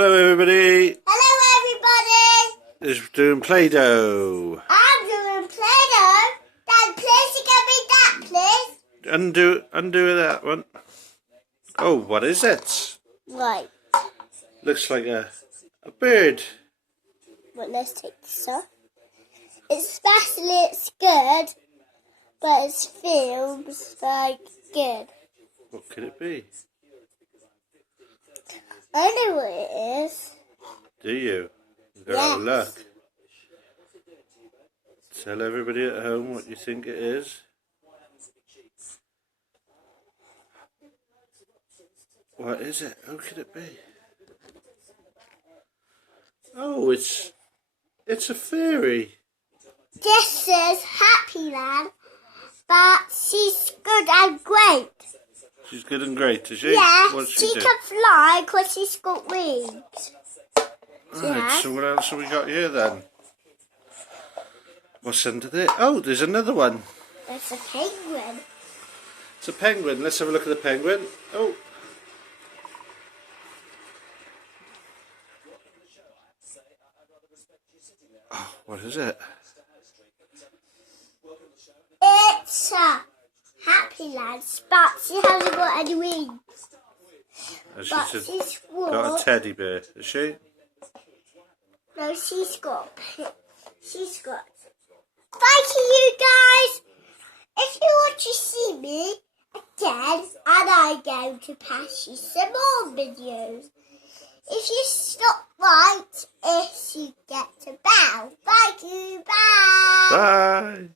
Hello everybody, Hello everybody! it's doing Play-doh. I'm doing Play-doh. Dad, please give me that, please. Undo that one. Oh, what is it? Right, Looks like a bird. well, let's take this off. Especially it's good, but it feels like good. What could it be? I know what it is. Do you? Go have a look. Tell everybody at home what you think it is. What is it? Who could it be? Oh, it's a fairy. This is Happy Land, but she's good and great. She's good and great, is she? Yeah, What's she do? can fly because she's got wings. Right, so what else have we got here then? What's under there? Oh, there's another one. It's a penguin. It's a penguin. Let's have a look at the penguin. Oh. Oh, what is it? It's a Happy Land, but she hasn't got any wings. She's But she's got a teddy bear, is she? No, she's got. Thank you, guys. If you want to see me again, and I'm going to pass you some more videos. If you stop right, if you get a bell. Thank you. Bye. Bye.